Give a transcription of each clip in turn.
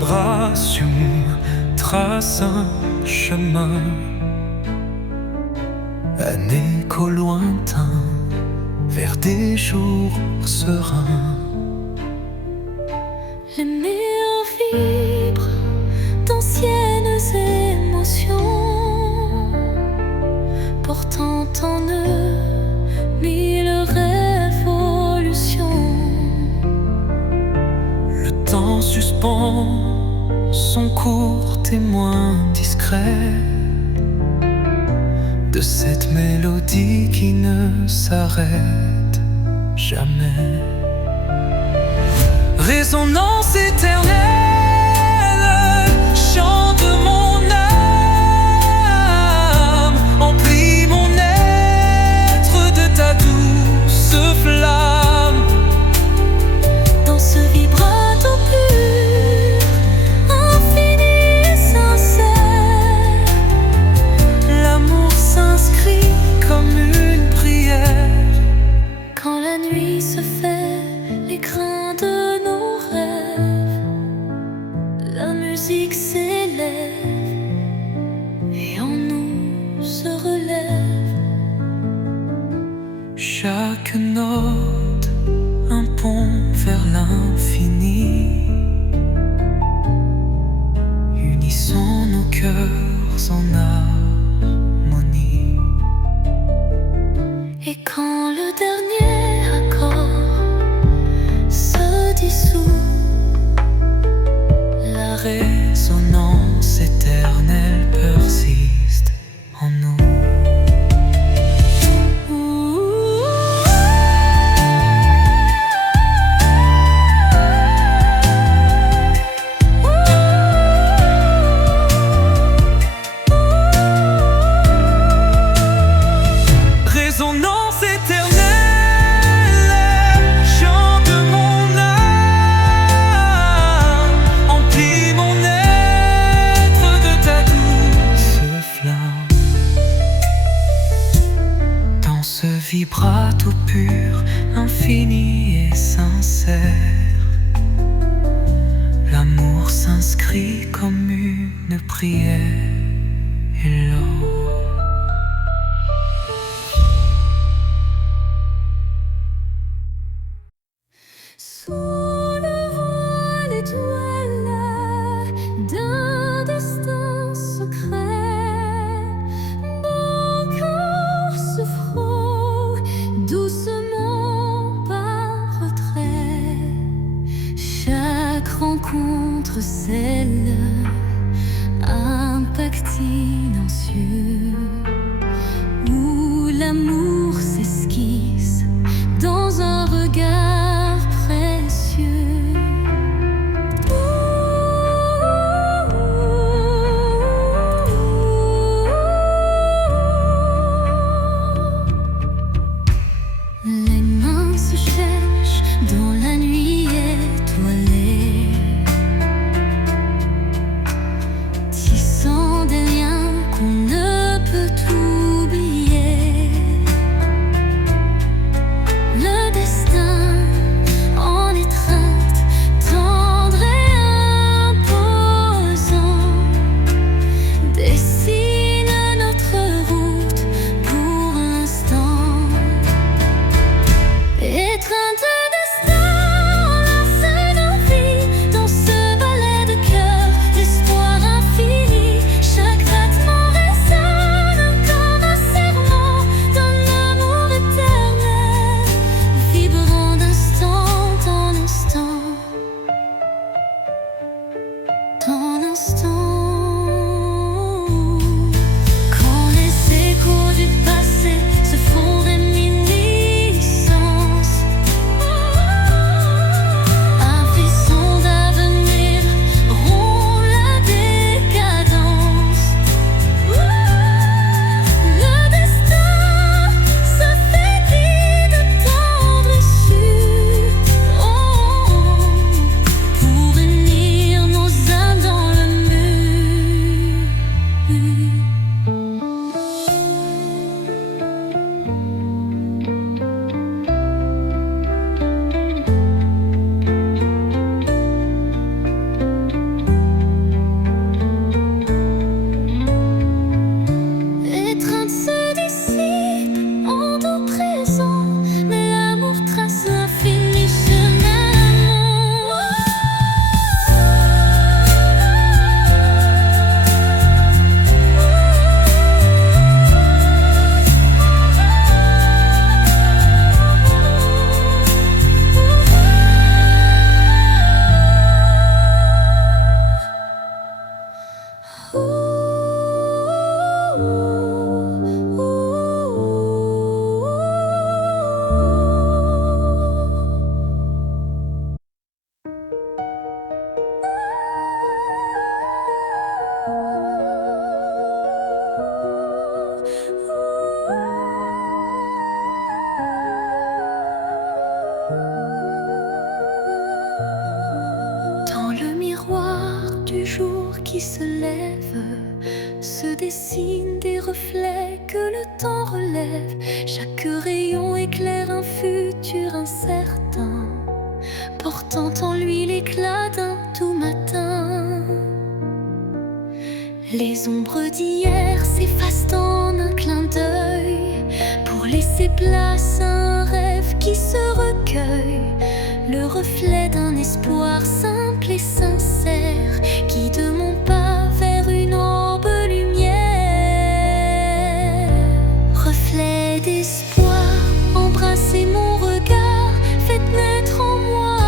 vibration trace un chemin, un écho lointain vers des jours sereins. Les murs vibrent d'anciennes émotions, portant en eux mille révolutions. Le temps suspend son court témoin discret de cette mélodie qui ne s'arrête jamais. Résonance éternelle, chante mon âme, emplis mon être de ta douce flamme. Dans ce vibrato pur, infini et sincère, L'amour s'inscrit comme une prière. quand la nuit se fait l'écrin de nos rêves, la musique s'élève et en nous se relève. Chaque note, un pont vers l'infini. Unissons nos cœurs en harmonie. Et quand le dernier accord se dissout, La résonance éternelle persiste en nous. Résonance éternelle, chante mon âme, emplis mon être de ta douce flamme. Dans ce vibrato pur, infini et sincère, l'amour s'inscrit comme une prière. sous le voile étoile d'un destin secret, mon cœur se frôle doucement par retrait. Chaque rencontre scelle un pacte silencieux où l'amour s'esquisse dans un regard précieux. Les mains se cherchent dans la nuit étoilée, tissant des liens qu'on ne peut oublier. Le destin en étreinte, tendre et imposant, dessine notre route pour l'instant. Étreinte de destin, enlace nos vies dans ce ballet de cœur, l'espoir infini. Chaque battement résonne comme un serment d'un amour éternel, vibrant d'instant en instant, en instant. Quand les échos du passé se font réminiscence, un frisson d'avenir rompt la décadence. Le destin se fait guide tendre et sûr, pour unir nos âmes dans le mur. du jour qui se lève se dessinent des reflets que le temps relève. Chaque rayon éclaire un futur incertain, portant en lui l'éclat d'un tout matin. Les ombres d'hier s'effacent en un clin d'œil pour laisser place à un rêve qui se recueille, le reflet d'un espoir simple et sincère qui de mon pas vers une aube lumière. Reflet d'espoir, embrassez mon regard, faites naître en moi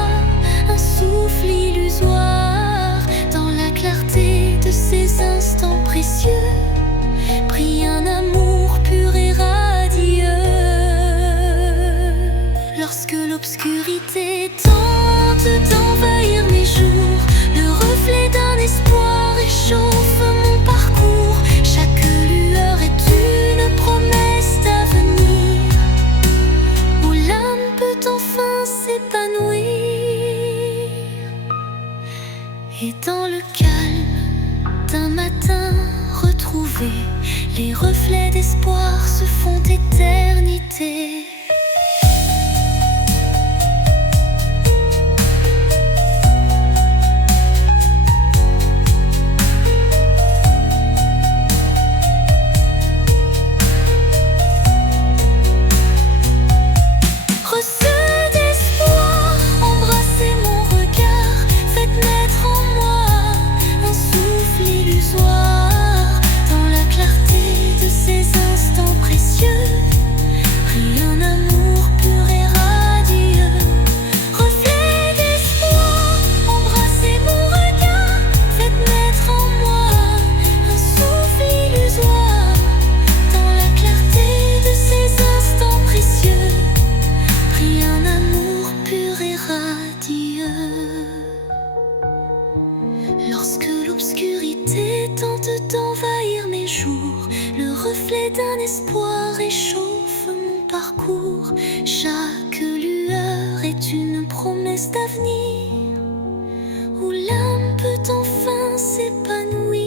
un souffle illusoire. Dans la clarté de ces instants précieux brille un amour pur et radieux. Lorsque l'obscurité tente d'envahir mes jours, le reflet d'un espoir réchauffe mon parcours. Chaque lueur est une promesse d'avenir où l'âme peut enfin s'épanouir. Et dans le calme d'un matin retrouvé, les reflets d'espoir se font éternité. Lorsque l'obscurité tente d'envahir mes jours, le reflet d'un espoir réchauffe mon parcours. Chaque lueur est une promesse d'avenir où l'âme peut enfin s'épanouir.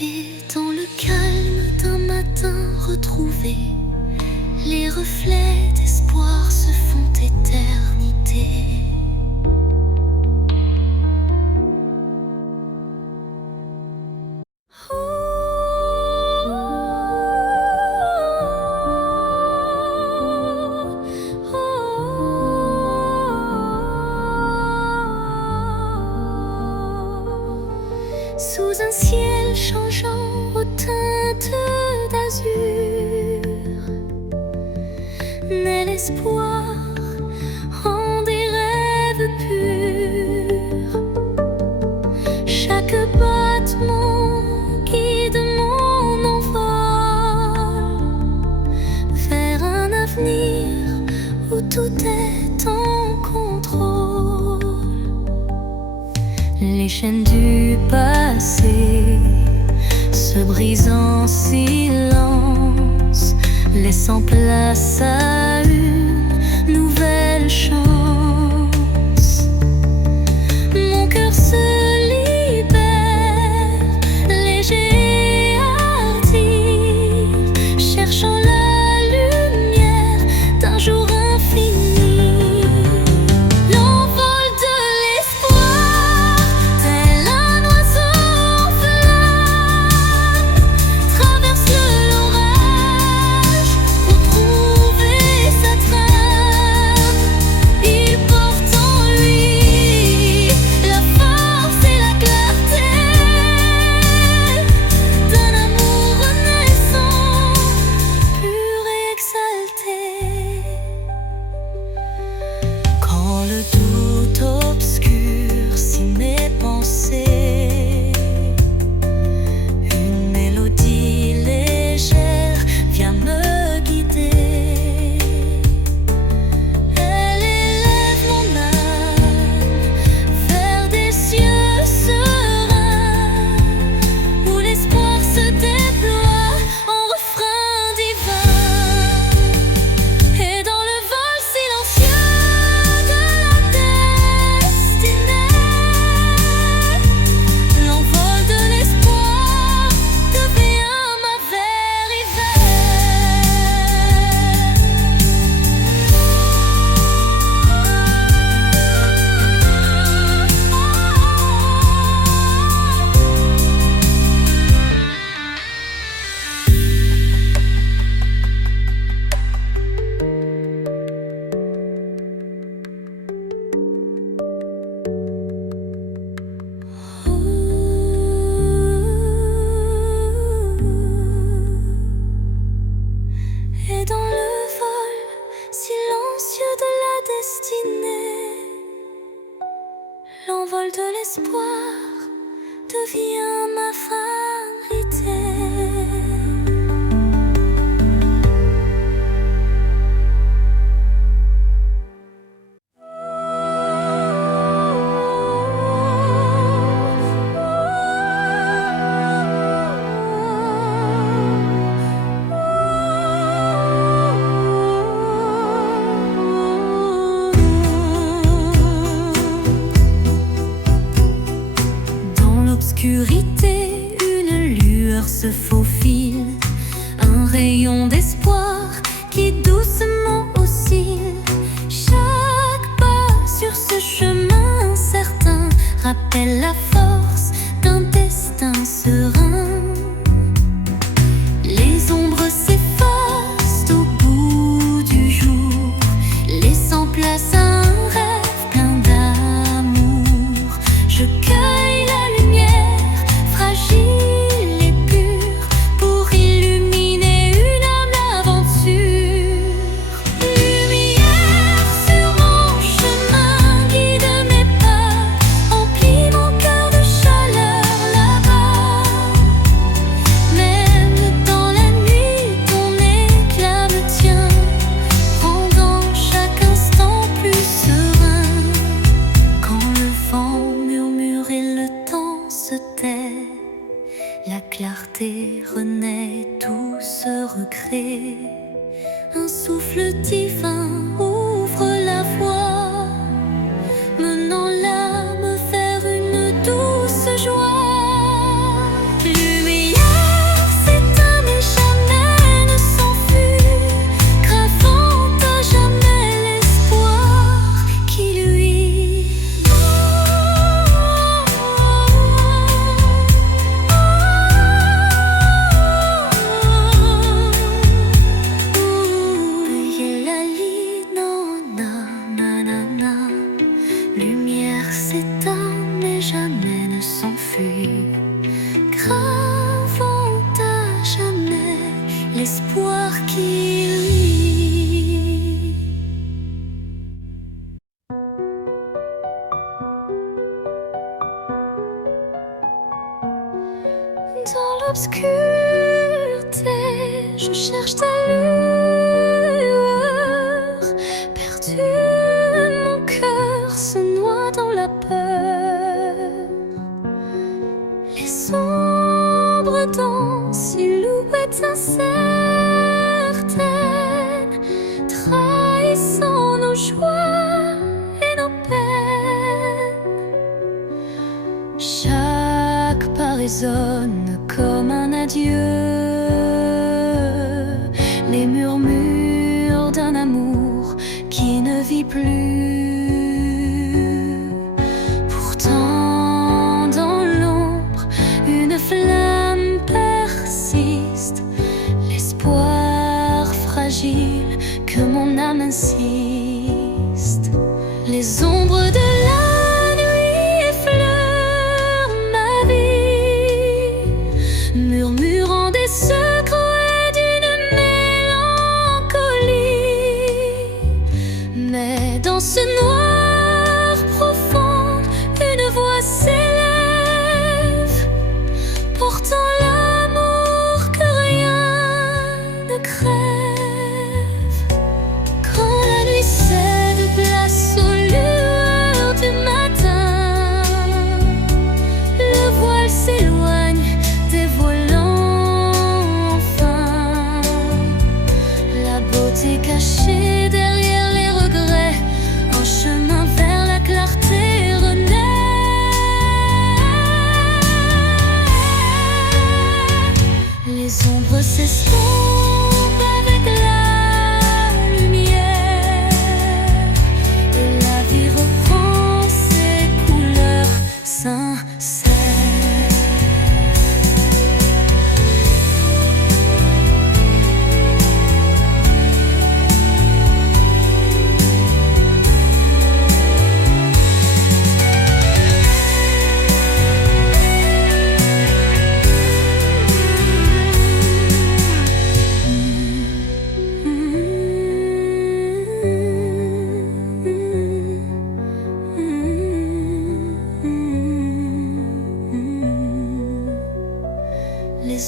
Et dans le calme d'un matin retrouvé, les reflets d'espoir se font éternité. Sous un ciel changeant aux teintes d'azur, naît l'espoir en des rêves purs. Chaque battement guide mon envol vers un avenir où tout est en contrôle. Les chaînes du passé se brisent en silence, laissant place à une nouvelle chance. Mon cœur se libère, léger et hardi, cherchant la lumière d'un jour infini. L'envol de l'espoir, tel un oiseau en flamme, traverse l'orage pour trouver sa trame. l'envol de l'espoir devient ma fatalité. L'obscurité, une lueur se faufile, un rayon d'espoir qui doucement oscille. Chaque pas sur ce chemin incertain rappelle la force d'un destin serein. Les ombres s'effacent au bout du jour, laissant place à un rêve plein d'amour. Je cueille la lumière fragile et pure pour illuminer une âme d'aventure. Lumière sur mon chemin, guide mes pas, emplis mon cœur de chaleur là-bas. Même dans la nuit, ton éclat me tient, rendant chaque instant plus serein. Quand le vent murmure et le temps se tait, la clarté renaît, tout se recrée. Un souffle divin ouvre la voie, menant l'âme vers une douce joie. Lumière s'éteint mais jamais ne s'enfuit, gravant à jamais l'espoir qui luit. Lumière s'éteint mais jamais ne s'enfuit, gravant à jamais l'espoir qui luit. Dans l'obscurité, je cherche ta lueur. Perdu, mon cœur se noie dans la peur. Les ombres dansent, silhouettes incertaines, trahissant nos joies et nos peines. Chaque pas résonne comme un adieu, les murmures d'un amour qui ne vit plus. Pourtant dans l'ombre, une flamme persiste, l'espoir fragile que mon âme insiste. Les ombres de la nuit effleurent ma vie, murmurant des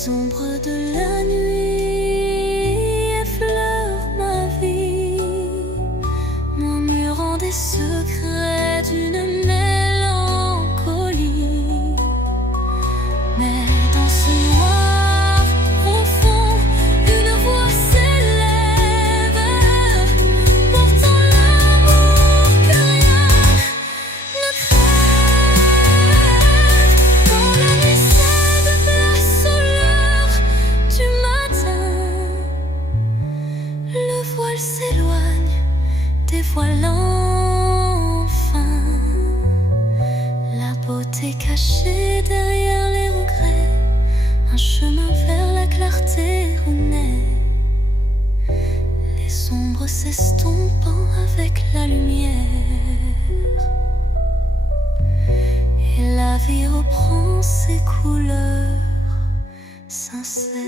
Les ombres de la nuit effleurent ma vie, murmurant des secrets d'une mélancolie. Mais dans ce noir profond, une voix s'élève, portant l'amour que rien ne crève. Quand la nuit cède place aux lueurs du matin, le voile s'éloigne, dévoilant enfin la beauté cachée derrière les regrets, un chemin vers la clarté renaît, les ombres s'estompant avec la lumière, et la vie reprend ses couleurs sincères.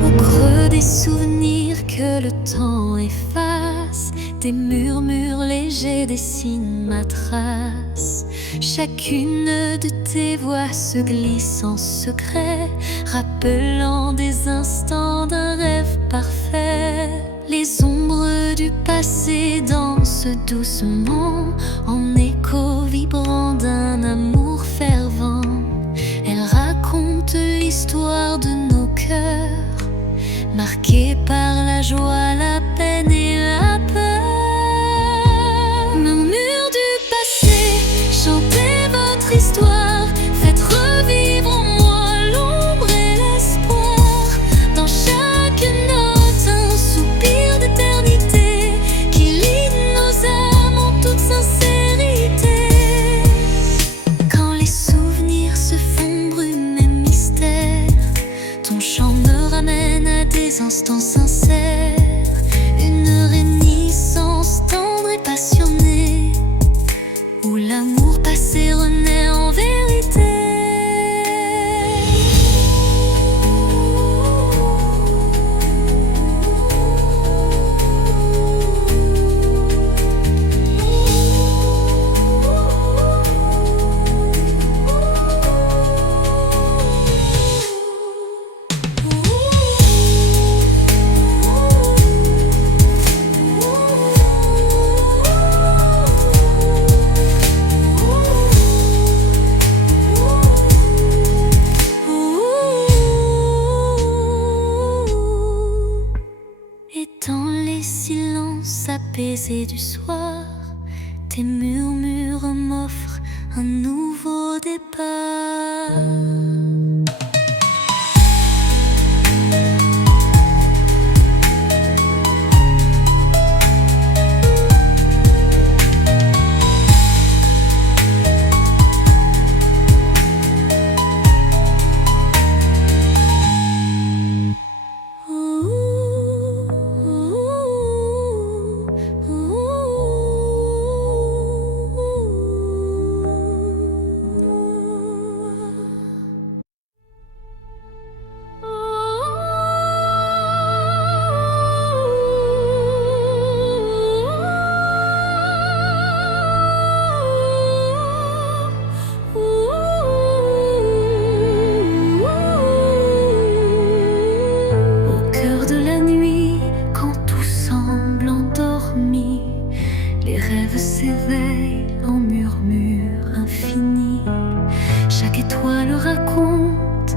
Au creux des souvenirs que le temps efface, des murmures légers dessinent ma trace. Chacune de tes voix se glisse en secret, rappelant des instants d'un rêve parfait. Les ombres du passé dansent doucement, en écho vibrant d'un amour fervent. Elles racontent l'histoire de nos cœurs, marqués par la joie, la peine et la peur. Murmures du passé, chantez votre histoire, faites revivre en moi l'ombre et l'espoir. Dans chaque note, un soupir d'éternité qui lie nos âmes en toute sincérité. Quand les souvenirs se font brume et mystère, ton chant me ramène à des instants sincères, une réminiscence tendre et passionnée, où l'amour passé renaît en vérité. Et dans les silences apaisés du soir, tes murmures m'offrent un nouveau départ. Les rêves s'éveillent en murmures infinis. Chaque étoile raconte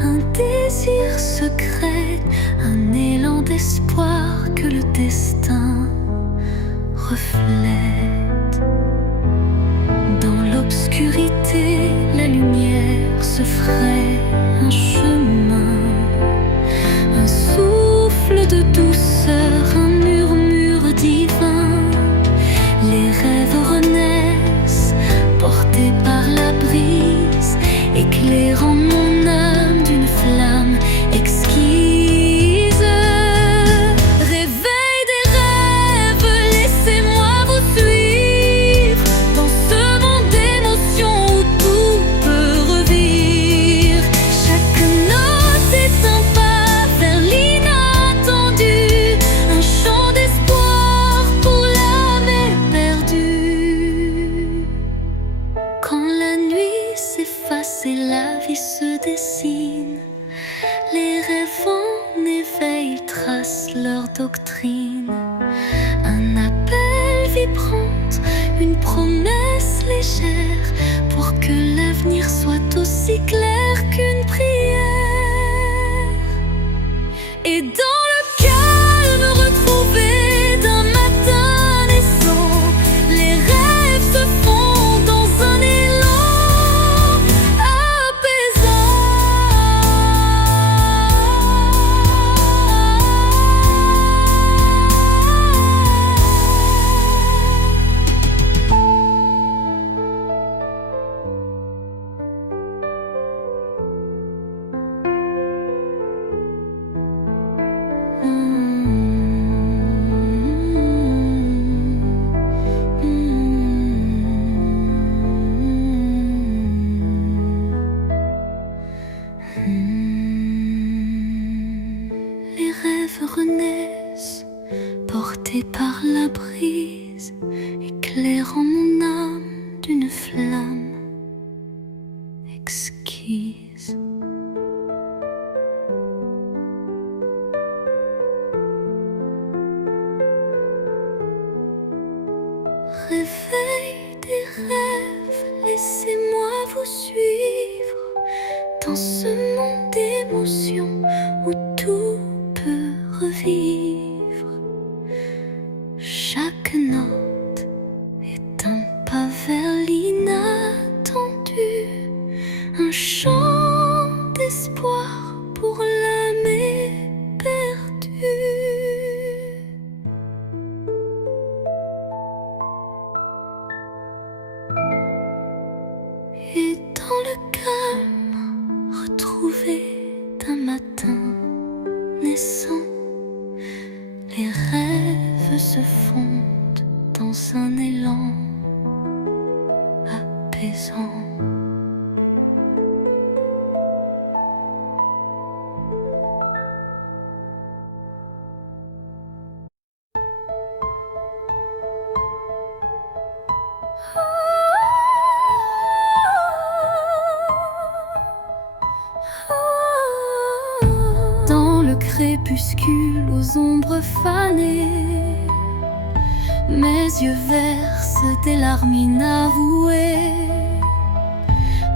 un désir secret, un élan d'espoir que le destin reflète. Dans l'obscurité, la lumière se ferait un chemin, un souffle de douceur, un murmure divin. Les rêves renaissent, portés par la brise, éclairant mon âme d'une flamme exquise. l'espace et la vie se dessine. Les rêves en éveil tracent leur doctrine. Un appel vibrante, une promesse légère, pour que l'avenir soit aussi clair qu'une prière. Et dans le calme retrouvé d'un matin naissant, les rêves se font dans un élan apaisant. Les rêves renaissent, portés par la brise, éclairant mon âme d'une flamme exquise. Réveil des rêves, laissez-moi vous suivre dans ce monde d'émotions où tout peut revivre. Chaque note est un pas vers l'inattendu, un chant d'espoir pour l'âme éperdue. Et dans le calme retrouvé d'un matin naissant, les rêves se fondent dans un élan apaisant. Dans le crépuscule aux ombres fanées, mes yeux versent des larmes inavouées.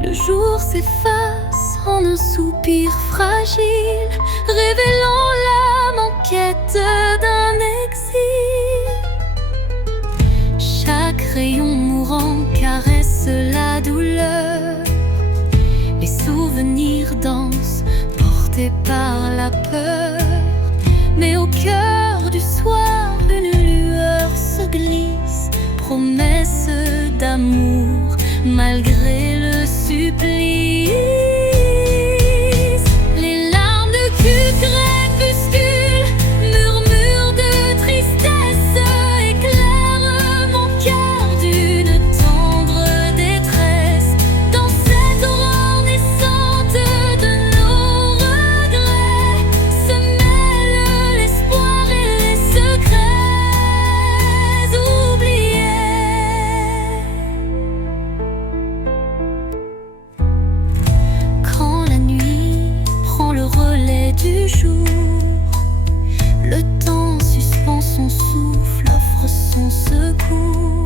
Le jour s'efface en un soupir fragile, révélant l'âme en quête d'un exil. Chaque rayon mourant caresse la douleur, les souvenirs dansent portés par la peur. Mais au cœur du soir, une lueur se glisse, promesse d'amour malgré le supplice. Les larmes de crépuscule, murmures de tristesse, éclairent mon cœur d'une tendre détresse. Dans cette aurore naissante de nos regrets se mêlent l'espoir et les secrets oubliés. Quand la nuit prend le relais du jour, le temps suspend son souffle, offre son secours.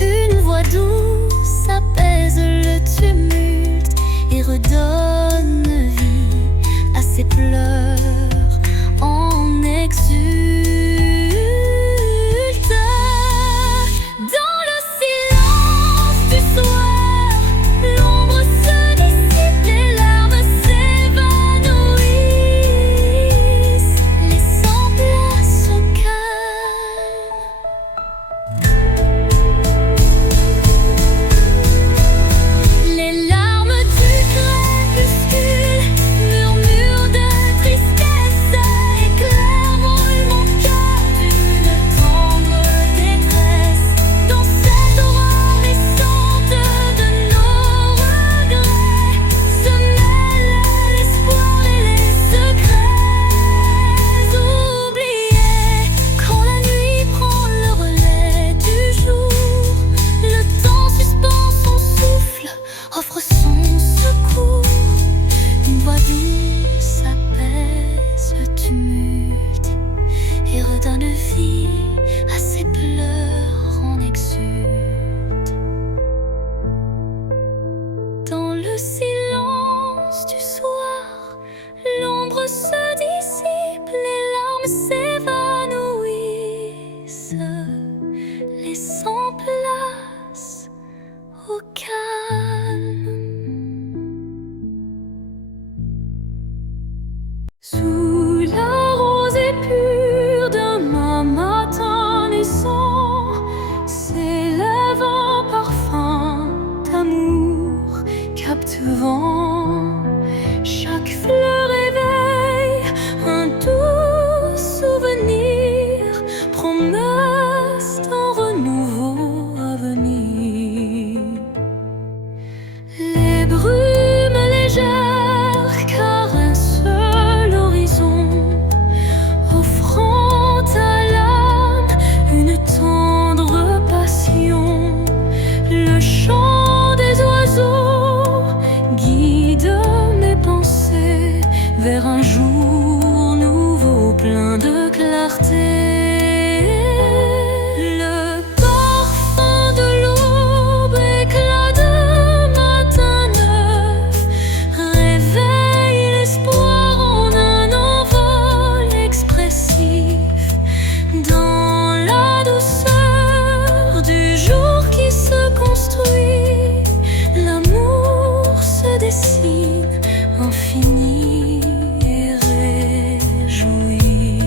Une voix douce apaise le tumulte et redonne vie à ses pleurs en exulte. Dans le silence du soir, l'ombre se dissipe, les larmes s'évanouissent, laissant place au calme. voix douce apaise le tumulte et redonne vie à ses pleurs en exulte. Dans le silence du soir, l'ombre se dissipe, les larmes s'évanouissent, laissant place au calme. Sous la rosée pure d'un matin naissant s'élève un parfum d'amour captivant. Chaque fleur éveille un doux souvenir, promesse d'un renouveau à venir. Les brumes légères caressent l'horizon, offrant à l'âme une tendre passion. Le chant des oiseaux guide mes pensées vers un jour nouveau plein de clarté. Le parfum de l'aube, éclat de matin neuf, réveille l'espoir en un envol expressif. Dans la douceur du jour qui se construit, l'amour se dessine infini et réjoui.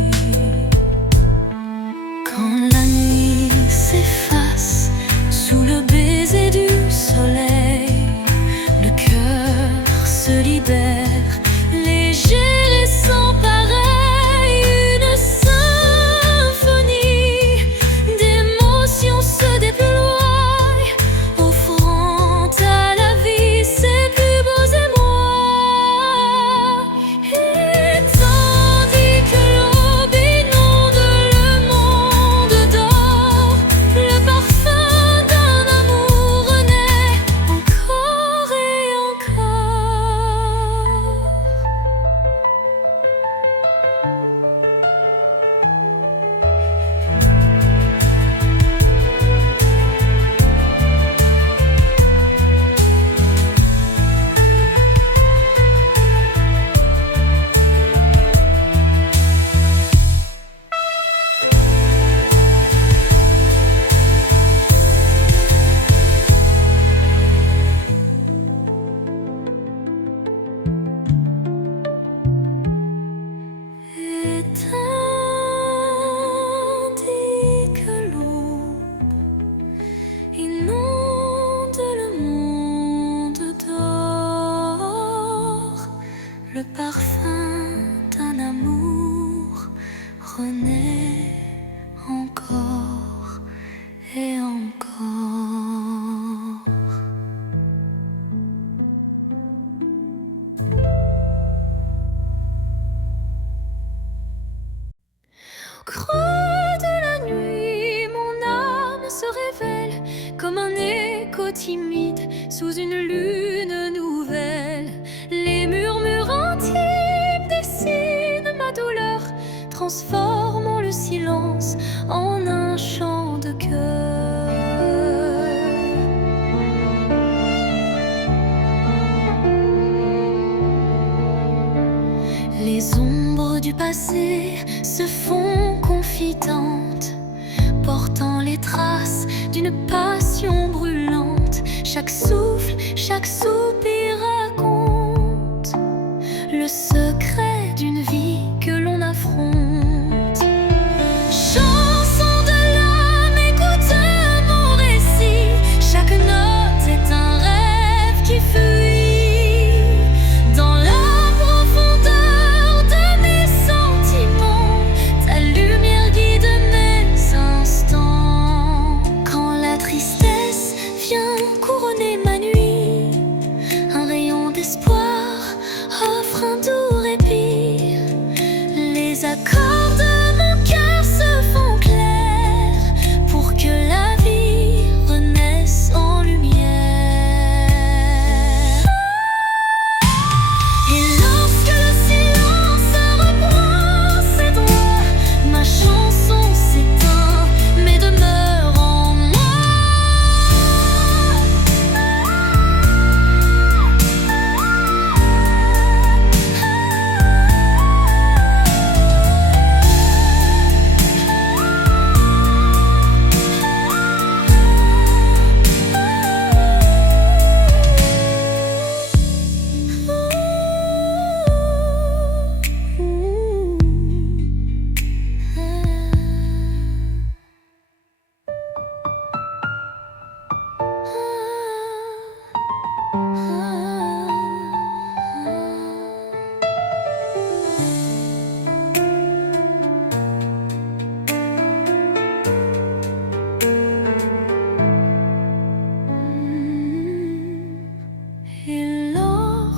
Quand la nuit s'efface sous le baiser du soleil, le cœur se libère, léger et sans pareil. Une symphonie d'émotions se déploie, offrant à la vie ses plus beaux émois. Et tandis que l'aube inonde le monde d'or, le parfum d'un amour renaît encore et encore. Et tandis que l'aube inonde le monde d'or, le parfum d'un amour renaît encore et encore. Au creux de la nuit, mon âme se révèle comme un écho timide sous une lune nouvelle. Les murmures intimes dessinent ma douleur, transformant le silence en un chant de cœur. Les ombres du passé se font confidentes, portant les traces d'une passion brûlante. Chaque souffle, chaque soupir raconte le secret d'une vie que l'on affronte. Chanson de l'âme, écoute mon récit. Chaque note est un rêve qui fuit dans la profondeur de mes sentiments. Ta lumière guide mes instants. Quand la tristesse vient couronner ma nuit, un rayon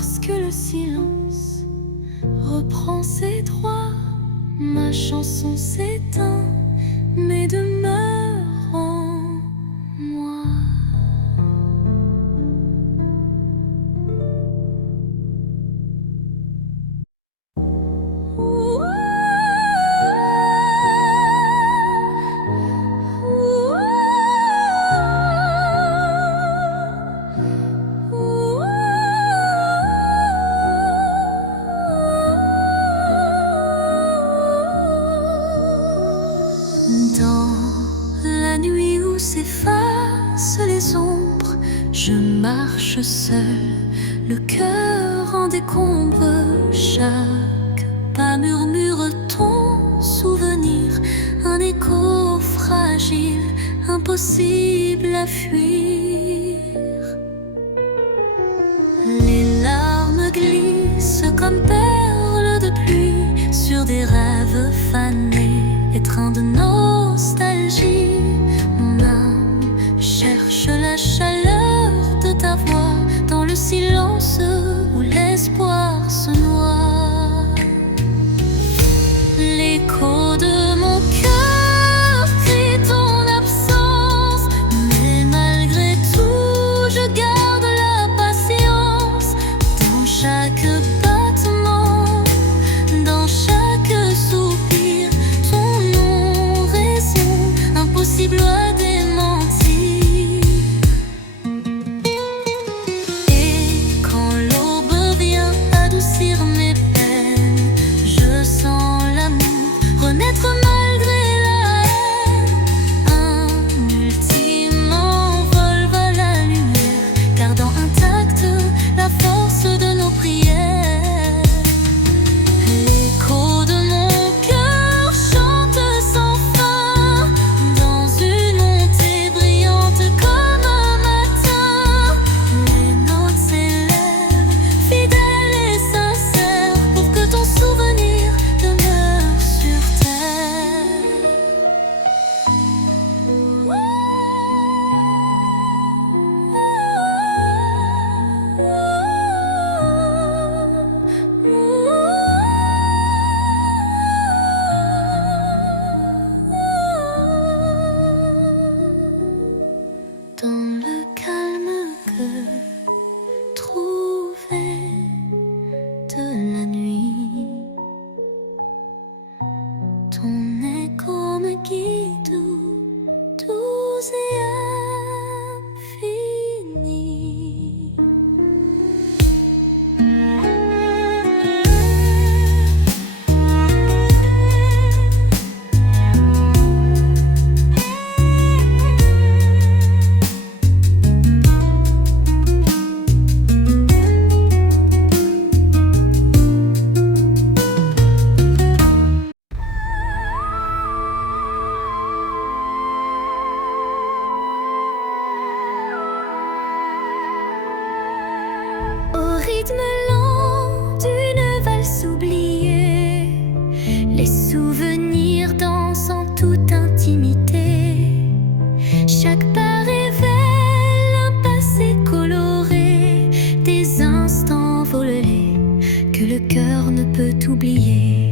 lorsque le silence reprend ses droits, ma chanson s'éteint, mais demeure en moi. Dans la nuit où s'effacent les ombres, je marche seul, le cœur en décombre. Chaque pas murmure ton souvenir, un écho fragile, impossible à fuir. Les larmes glissent comme perles de pluie sur des rêves fanés, étreints de nostalgie. Mon âme cherche la chaleur de ta voix dans le silence où l'espoir se noie. L'écho de mon cœur crie ton absence, mais malgré tout je garde la patience. Dans chaque battement, dans chaque soupir, impossible à démentir. Et quand l'aube vient adoucir mes peines, je sens l'amour renaître malgré la haine. Un ultime envol va la lumière, gardant intacte la force de nos prières. L'écho de mon cœur chante sans fin, dans une montée brillante comme un matin. Les notes s'élèvent, fidèles et sincères, pour que ton souvenir demeure sur terre. Dans le calme que trouvais de la nuit, ton écho me guide doux et infini. Au rythme lent d'une valse oubliée, les souvenirs dansent en toute intimité. Chaque pas révèle un passé coloré, des instants volés que le cœur ne peut oublier.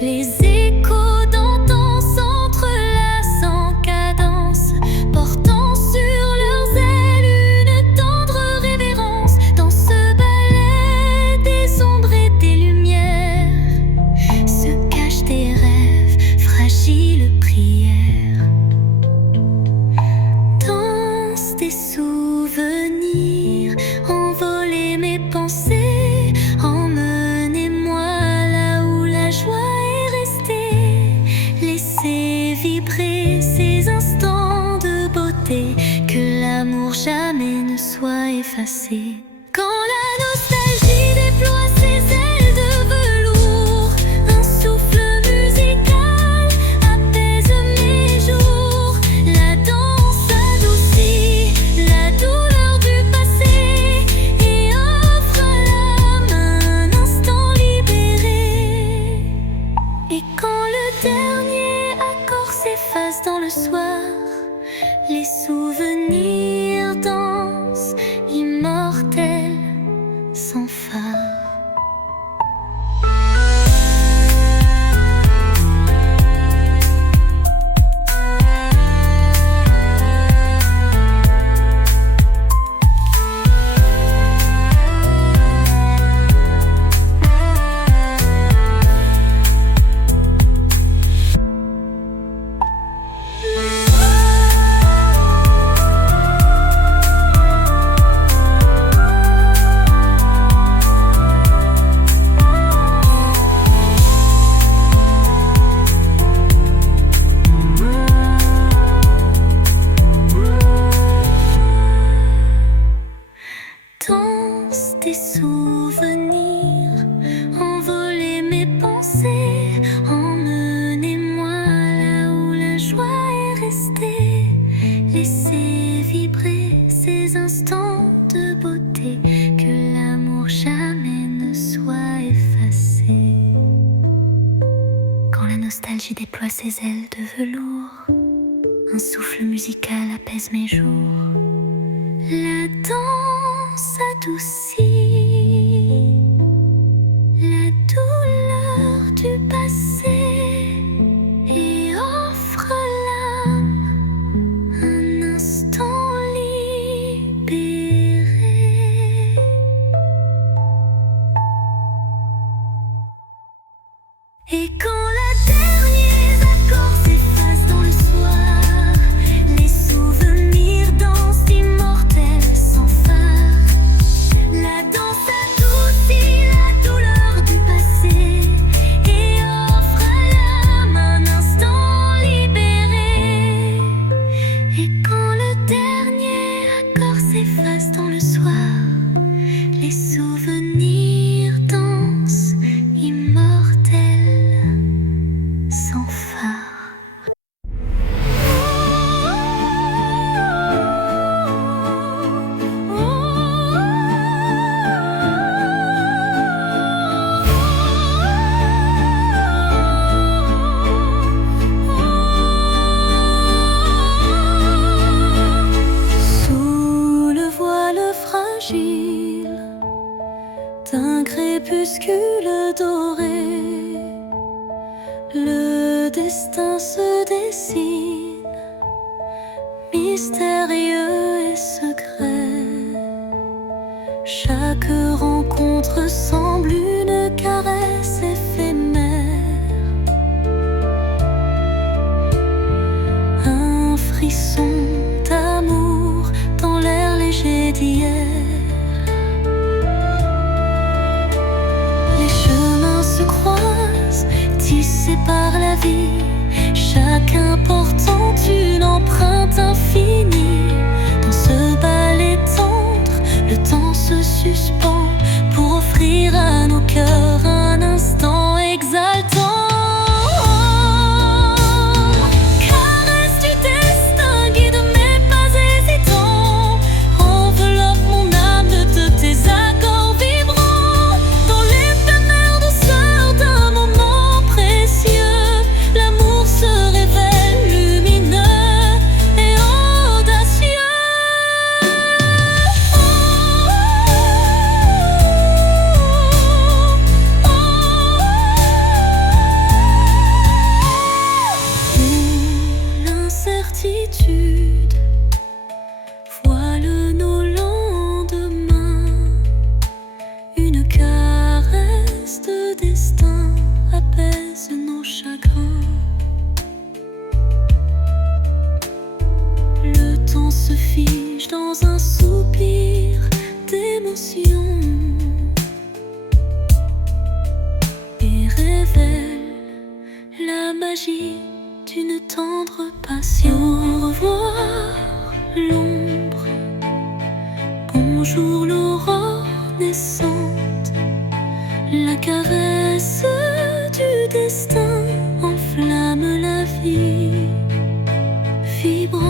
Les échos d'antan s'entrelacent en cadence, portant sur leurs ailes une tendre révérence. Dans ce ballet des ombres et des lumières se cachent des rêves, fragiles prières. Danse des souvenirs, envoler mes pensées, emmenez-moi là où la joie est restée. Laissez vibrer ces instants de beauté, que l'amour jamais ne soit effacé. Quand la nostalgie déploie ses ailes de velours, un souffle musical apaise mes jours. La danse adoucit la douleur du passé et offre à l'âme un instant libéré. Et quand le dernier accord s'efface dans le soir, les souvenirs dansent immortels danse des souvenirs, envoler mes pensées, emmenez-moi là où la joie est restée. Laissez vibrer ces instants de beauté, que l'amour jamais ne soit effacé. Quand la nostalgie déploie ses ailes de velours, un souffle musical apaise mes jours. La danse adoucit la douleur du passé et offre à l'âme un instant libéré. Et quand la dernière accord s'efface dans le soir, les souvenirs dansent immortels sans phare. La danse adoucit la douleur du passé et offre à l'âme un instant libéré. Et quand le dernier accord s'efface dans le soir, les souvenirs dansent immortels sans phare. Sous le voile fragile d'un crépuscule doré, le destin se dessine, mystérieux et secret. Chaque rencontre semble une caresse éphémère, un frisson d'amour dans l'air léger d'hier. Les chemins se croisent, tissés par la vie, chacun portant une empreinte infinie. Dans ce ballet tendre, le temps se suspend pour offrir à nos cœurs un instant exaltant. Caresse du destin, guide mes pas hésitants, enveloppe mon âme de tes accords vibrants. Dans l'éphémère douceur d'un moment précieux, l'amour se révèle lumineux et audacieux. Où l'incertitude voile nos lendemains, une caresse de destin apaise nos chagrins. Le temps se fige dans un soupir d'émotion et révèle la magie d'une tendre passion. Au revoir l'ombre, bonjour l'aurore naissante. La caresse du destin enflamme la vie vibrante.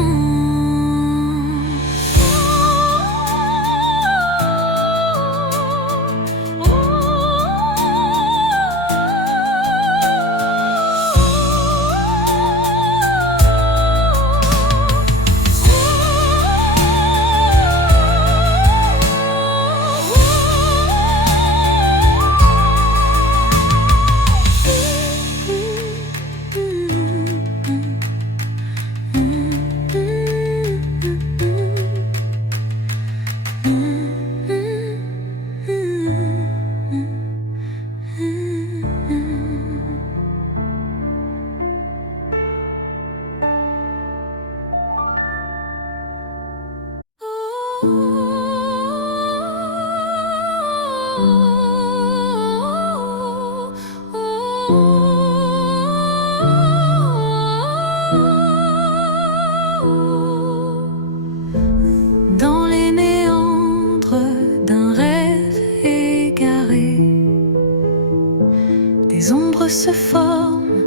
se forme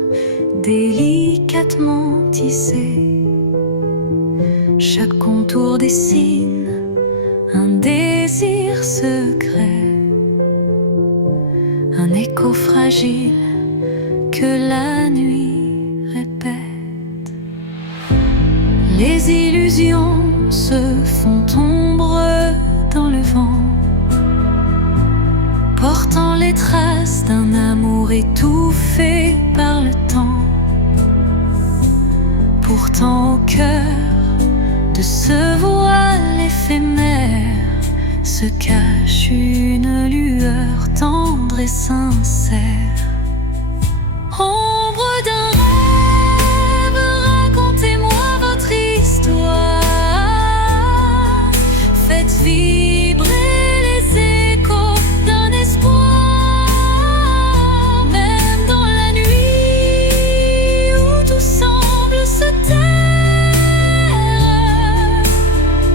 délicatement tissé. Chaque contour dessine un désir secret, un écho fragile que la nuit répète. Les illusions se font ombre dans le vent, portant les traces d'un amour étouffé par le temps. Pourtant au cœur de ce voile éphémère se cache une lueur tendre et sincère. Ombre d'un rêve, racontez-moi votre histoire. Faites vibrer les échos d'un espoir. Même dans la nuit où tout semble se taire,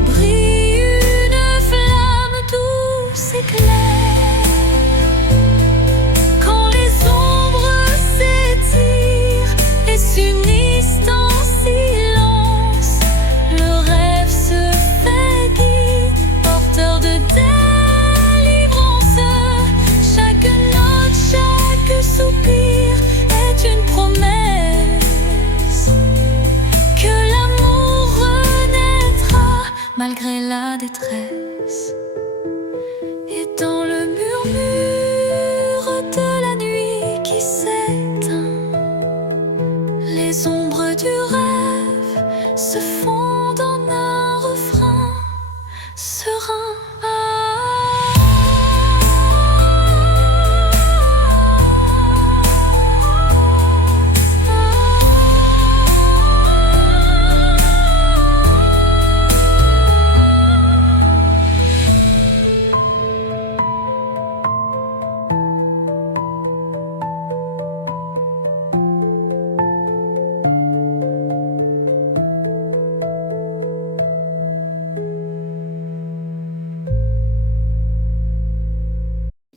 brille une flamme douce et claire. Quand les ombres s'étirent et s'unissent en silence, le rêve se fait guide, porteur de délivrance. Chaque note, chaque soupir est une promesse que l'amour renaîtra malgré la détresse. Et dans le murmure de la nuit qui s'éteint, les ombres du rêve se fondent en un refrain serein.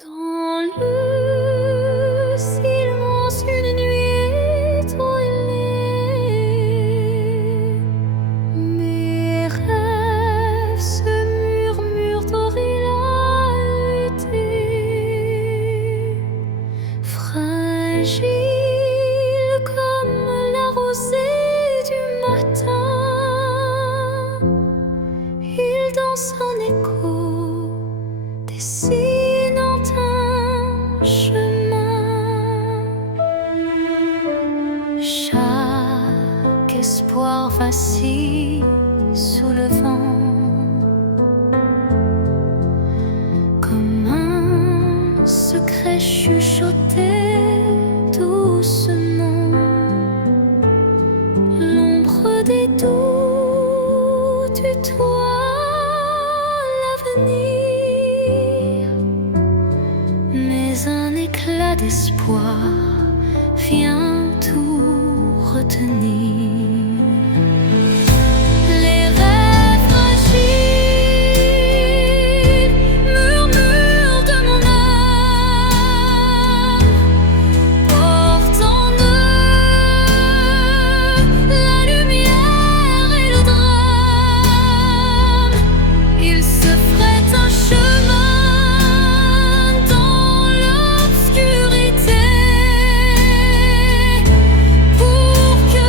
Dans le silence, une nuit étoilée, mes rêves se murmurent d'orialité. Fragile comme la rosée du matin, il danse en écho, dessinant un chemin. Chaque espoir vacille sous le vent, comme un secret chuchoté doucement. L'ombre des doutes tutoie l'avenir, mais un éclat d'espoir vient tout retenir. Les rêves fragiles murmurent de mon âme, portent en eux la lumière et le drame. Ils se frayent un chemin dans l'obscurité pour que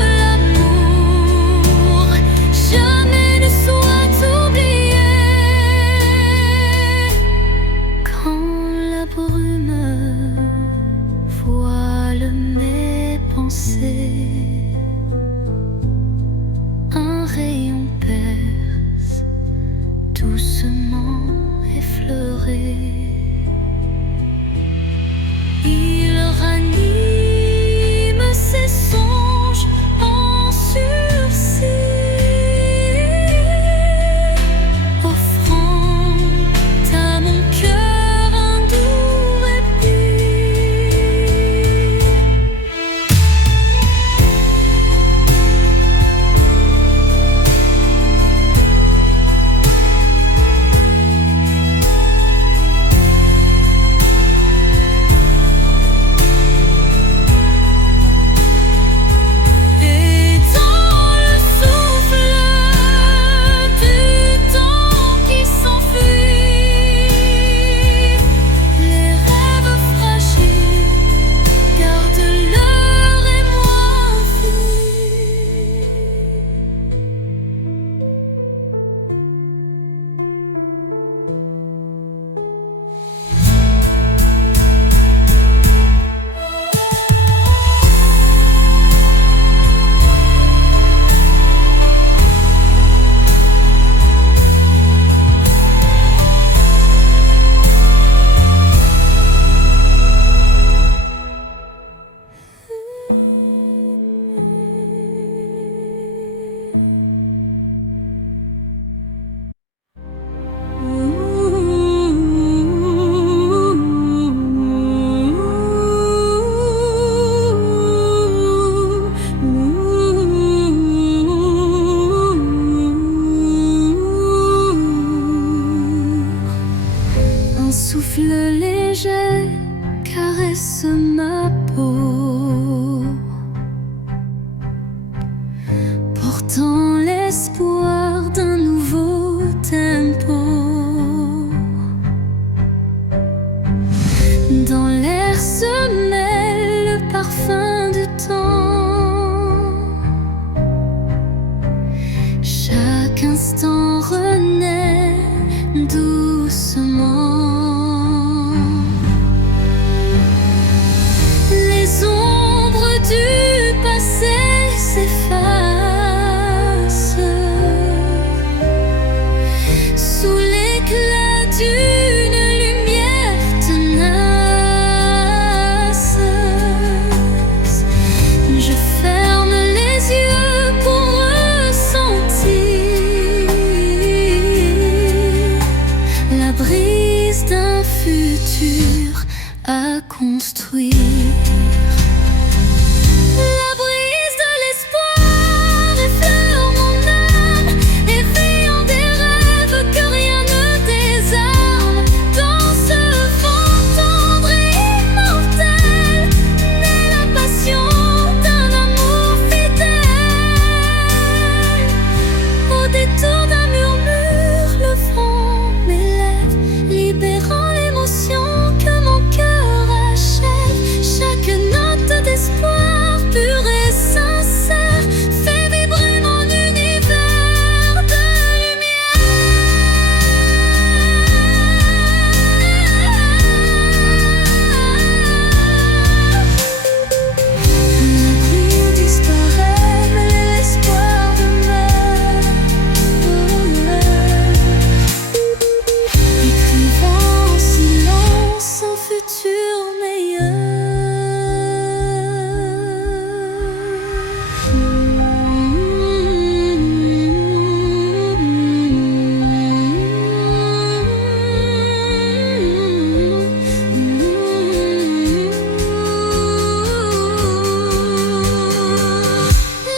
souffle léger caresse ma peau, portant l'espoir d'un nouveau tempo. Dans l'air se mêle le parfum du temps. Chaque instant renaît doucement. Les ombres du passé s'effacent sous l'éclat d'une lumière tenace. Je ferme les yeux pour ressentir la brise d'un futur à construire. La brise de l'espoir effleure mon âme, éveillant des rêves que rien ne désarme. Dans ce vent tendre et immortel naît la passion d'un amour fidèle. Au détour d'un murmure, le vent m'élève, libérant l'émotion que mon cœur achève. Chaque note d'espoir pur et sincère fait vibrer mon univers de lumière. La pluie disparaît, mais l'espoir demeure. Écrivant en silence un futur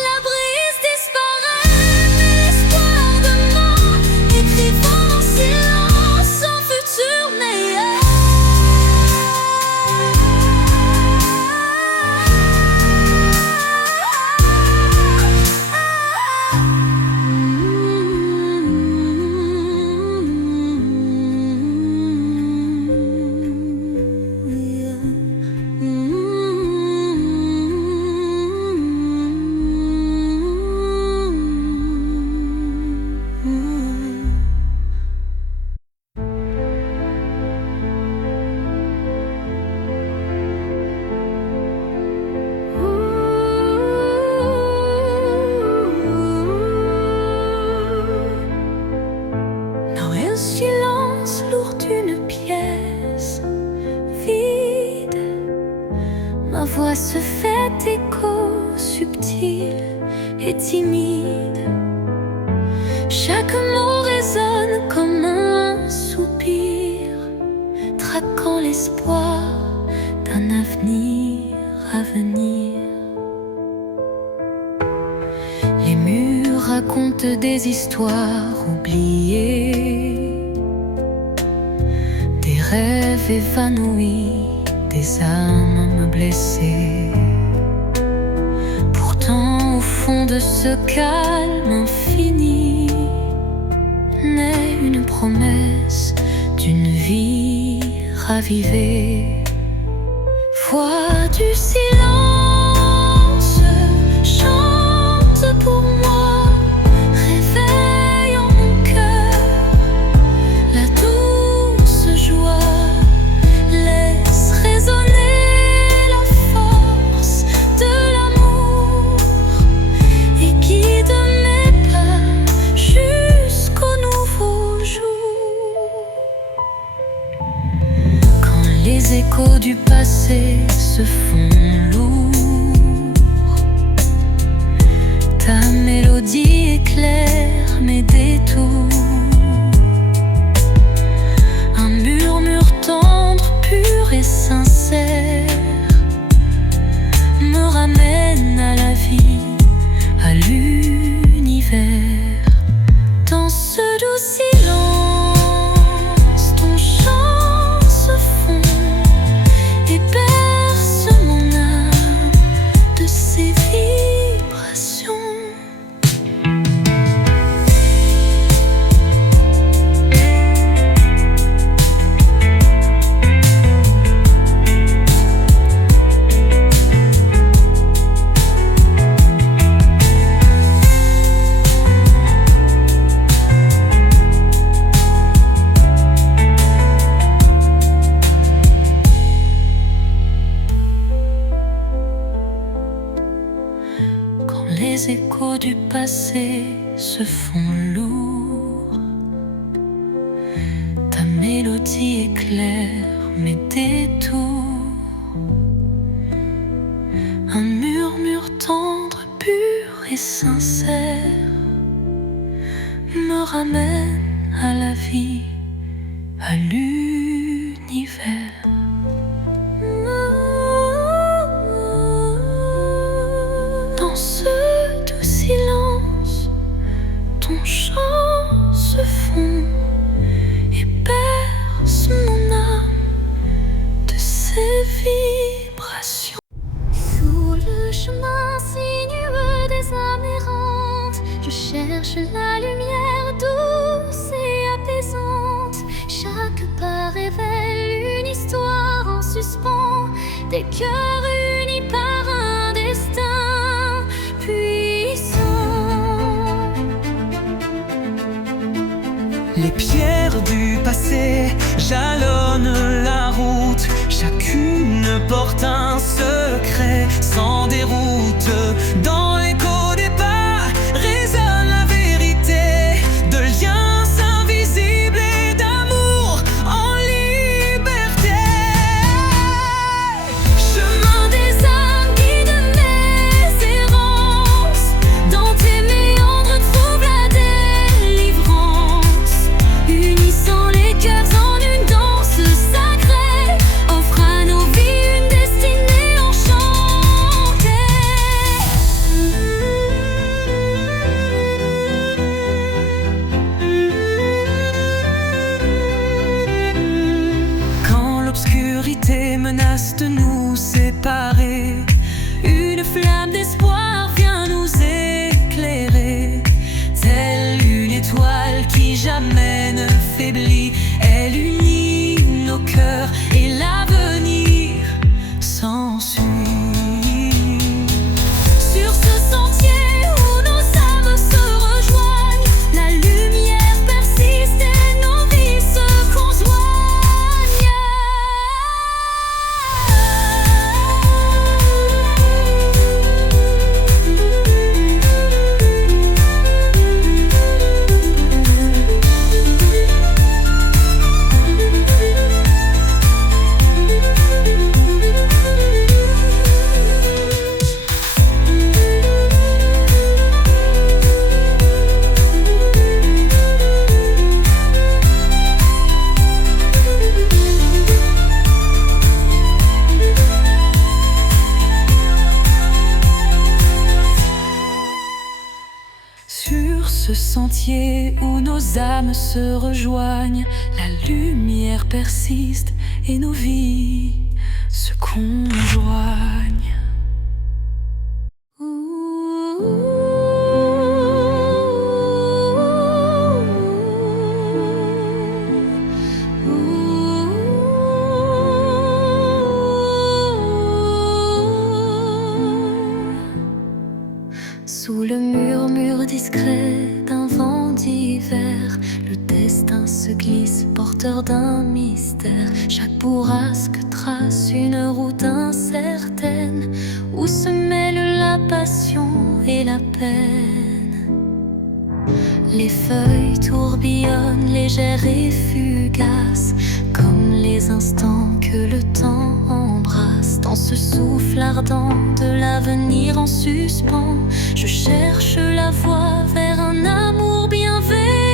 La brise disparaît, mais l'espoir demeure, écrivant en silence un futur meilleur. Dans un silence lourd d'une pièce vide, ma voix se fait écho subtil et timide. Chaque mot résonne comme un soupir, traquant l'espoir d'un avenir à venir. Les murs racontent des histoires oubliées, des rêves évanouis, des âmes blessées. Pourtant, au fond de ce calme infini, naît une promesse d'une vie ravivée. Voix du silence, chante pour moi, réveillant mon cœur. La douce joie laisse résonner la force de l'amour et guide mes pas jusqu'au nouveau jour. Quand les échos du passé se font lourds, ta mélodie éclaire mes détours. Un murmure tendre, pur et sincère me ramène à la vie, à l'univers. Dans ce doux silence, ton chant échos du passé se font lourds. Ta mélodie éclaire mes détours. Un murmure tendre, pur et sincère me ramène à la vie, à l'univers. Dans ce doux silence, ton chant se fond et berce mon âme de ses vibrations. Sous le chemin sinueux des âmes errantes, je cherche la lumière douce et apaisante. Chaque pas révèle une histoire en suspens, des cœurs unis par un destin puissant. Les pierres du passé jalonnent la route, chacune porte un secret sans déroute. Dans l'écho des pas résonne la vérité de liens invisibles et d'amour en liberté. Chemin des âmes, guide mes errances. Dans tes méandres trouve la délivrance. Unissant les cœurs en une danse sacrée, offre à nos vies une destinée enchantée. Quand l'obscurité menace de nous séparer, Une flamme d'espoir vient nous éclairer. telle une étoile qui jamais ne faiblit, elle unit nos cœurs et l'avenir s'ensuit. Sur ce sentier où nos âmes se rejoignent, la lumière persiste et nos vies se conjoignent. Sur ce sentier où nos âmes se rejoignent, la lumière persiste et nos vies se conjoignent. Sous le murmure discret d'un vent d'hiver, le destin se glisse, porteur d'un mystère. Chaque bourrasque trace une route incertaine, où se mêlent la passion et la peine. Les feuilles tourbillonnent, légères et fugaces, comme les instants que le temps embrasse. Dans ce souffle ardent de l'avenir en suspens, je cherche la voie vers un amour bienveillant.